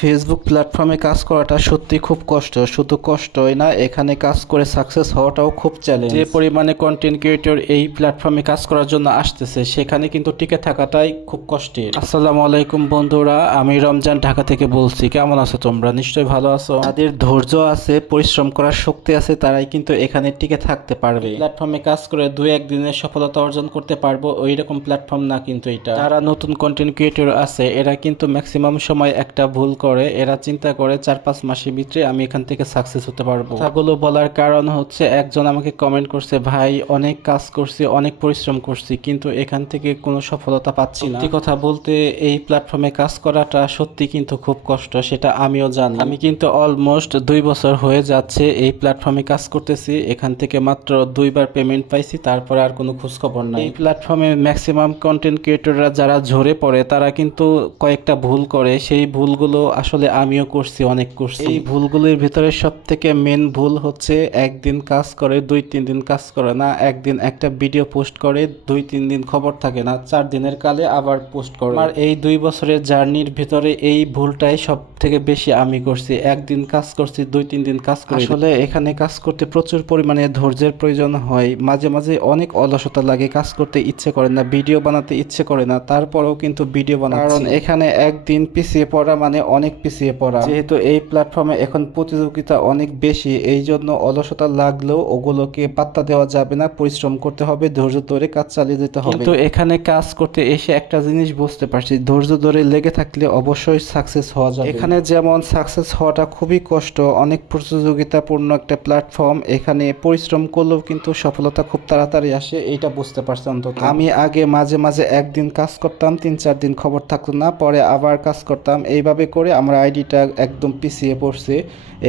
Facebook প্ল্যাটফর্মে কাজ করাটা সত্যি খুব কষ্ট, শুধু কষ্টই না, এখানে কাজ করে সাকসেস হওয়াটাও খুব চ্যালেঞ্জ। যে পরিমাণে কন্টেন্ট ক্রিয়েটর এই প্ল্যাটফর্মে কাজ করার জন্য আসতেছে, সেখানে কিন্তু টিকে থাকাটাই খুব কষ্টের। আসসালামু আলাইকুম বন্ধুরা, আমি রমজান ঢাকা থেকে বলছি। কেমন আছো তোমরা? নিশ্চয়ই ভালো আছো। যাদের ধৈর্য আছে, পরিশ্রম করার শক্তি আছে, তারাই কিন্তু এখানে টিকে থাকতে পারবে। প্ল্যাটফর্মে কাজ করে দুই একদিনের সফলতা অর্জন করতে পারবো ওই রকম প্ল্যাটফর্ম না কিন্তু এটা। যারা নতুন কন্টেন্ট ক্রিয়েটর আছে, এরা কিন্তু ম্যাক্সিমাম সময় একটা ভুল করে। এরা চিন্তা করে 4-5 মাসের ভিতরে আমি এখান থেকে সাকসেস হতে পারবো। কথাগুলো বলার কারণ হচ্ছে, একজন আমাকে কমেন্ট করছে, ভাই অনেক কাজ করছি, অনেক পরিশ্রম করছি, কিন্তু এখান থেকে কোনো সফলতা পাচ্ছি না। সত্যি কথা বলতে, এই প্ল্যাটফর্মে কাজ করাটা সত্যি কিন্তু খুব কষ্ট, সেটা আমিও জানি। আমি কিন্তু অলমোস্ট 2 বছর হয়ে যাচ্ছে এই প্ল্যাটফর্মে কাজ করতেছি। এখান থেকে মাত্র 2বার পেমেন্ট পাইছি, তারপরে আর কোনো খোঁজ খবর নাই। এই প্ল্যাটফর্মে ম্যাক্সিমাম কন্টেন্ট ক্রিয়েটররা যারা ঝরে পড়ে, তারা কিন্তু কয়েকটা ভুল করে। সেই ভুলগুলো আসলে আমিও করছি, অনেক করছি। এই ভুলগুলোর ভিতরে সব থেকে মেন ভুল হচ্ছে, একদিন কাজ করে 2-3 দিন কাজ করে না, একদিন একটা ভিডিও পোস্ট করে 2-3 দিন খবর থাকে না, 4 দিনের কালে আবার পোস্ট করে। আর এই 2 বছরের জার্নির ভিতরে এই ভুলটাই সব থেকে বেশি আমি করছি। একদিন কাজ করছি, 2-3 দিন কাজ করি। আসলে এখানে কাজ করতে প্রচুর পরিমাণে ধৈর্যের প্রয়োজন হয়। মাঝে মাঝে অনেক অলসতা লাগে, কাজ করতে ইচ্ছে করে না, ভিডিও বানাতে ইচ্ছে করে না, তারপরেও কিন্তু ভিডিও বানাচ্ছি। কারণ এখানে একদিন পিছিয়ে পড়া মানে অনেক পিছিয়ে পড়া। যেহেতু এই প্ল্যাটফর্মে এখন প্রতিযোগিতা অনেক বেশি, এই জন্য অলসতা লাগলেও ওগুলোকে পাত্তা দেওয়া যাবে না, পরিশ্রম করতে হবে, ধৈর্য ধরে কাজ চালিয়ে যেতে হবে। কিন্তু এখানে কাজ করতে এসে একটা জিনিস বুঝতে পারছি, ধৈর্য ধরে লেগে থাকলে অবশ্যই সাকসেস হওয়া যাবে। এখানে যেমন সাকসেস হওয়াটা খুবই কষ্ট, অনেক প্রতিযোগিতাপূর্ণ একটা প্ল্যাটফর্ম। এখানে পরিশ্রম করলেও কিন্তু সফলতা খুব তাড়াতাড়ি আসে, এইটা বুঝতে পারছি অন্তত। আমি আগে মাঝে মাঝে একদিন কাজ করতাম, 3-4 দিন খবর থাকতো না, পরে আবার কাজ করতাম। এইভাবে করে আমার আইডিটা একদম পিছিয়ে পড়ছে।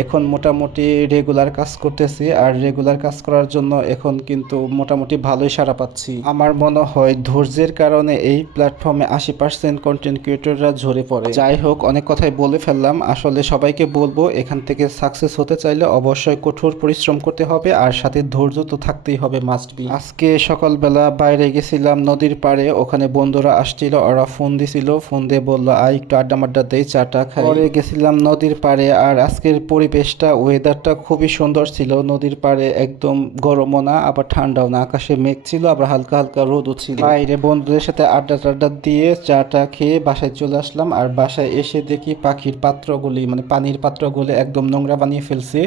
এখন মোটামুটি রেগুলার কাজ করতেছি, আর রেগুলার কাজ করার জন্য এখন কিন্তু মোটামুটি ভালোই সাড়া পাচ্ছি। আমার মনে হয় ধৈর্যের কারণে এই প্ল্যাটফর্মে 80% কন্টেন্ট ক্রিয়েটররা ঝরে পড়ে। যাই হোক, অনেক কথাই বলে ফেললাম। আসলে সবাইকে বলবো, এখান থেকে সাকসেস হতে চাইলে অবশ্যই কঠোর পরিশ্রম করতে হবে, আর সাথে ধৈর্য তো থাকতেই হবে, মাস্ট বি। আজকে সকালবেলা বাইরে গেছিলাম নদীর পাড়ে, ওখানে বন্ধুরা আসছিল, ওরা ফোন দিছিল, ফোন দিয়ে বললো আই একটু আড্ডা মাড্ডা দেই, চাটা খাই। পরে গেছিলাম নদীর পাড়ে, আর আজকের পরিবেশটা, ওয়েদারটা খুবই সুন্দর ছিল। নদীর পাড়ে একদম গরমও না, আবার ঠান্ডাও না, আকাশে মেঘ ছিল, আবার হালকা হালকা রোদও ছিল। বাইরে বন্ধুদের সাথে আড্ডা টাড্ডা দিয়ে চাটা খেয়ে বাসায় চলে আসলাম। আর বাসায় এসে দেখি পাখির পাত্রগুলি, মানে পানির পাত্রগুলি একদম নোংরা বানিয়ে ফেলছে।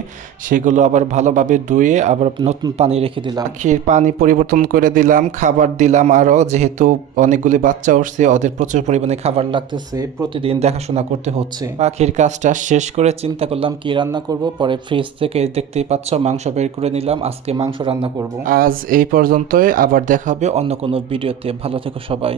সেগুলো আবার ভালোভাবে ধুয়ে আবার নতুন পানি রেখে দিলাম। পাখির পানি পরিবর্তন করে দিলাম, খাবার দিলাম আরও। যেহেতু অনেকগুলি বাচ্চা উঠছে, ওদের প্রচুর পরিমাণে খাবার লাগতেছে, প্রতিদিন দেখাশোনা করতে হচ্ছে। পাখির কাজটা শেষ করে চিন্তা করলাম কি রান্না করব। পরে ফ্রিজ থেকে দেখতেই পাচ্ছ মাংস বের করে নিলাম, আজকে মাংস রান্না করব। আজ এই পর্যন্তই, আবার দেখা হবে অন্য কোনো ভিডিওতে। ভালো থেকো সবাই।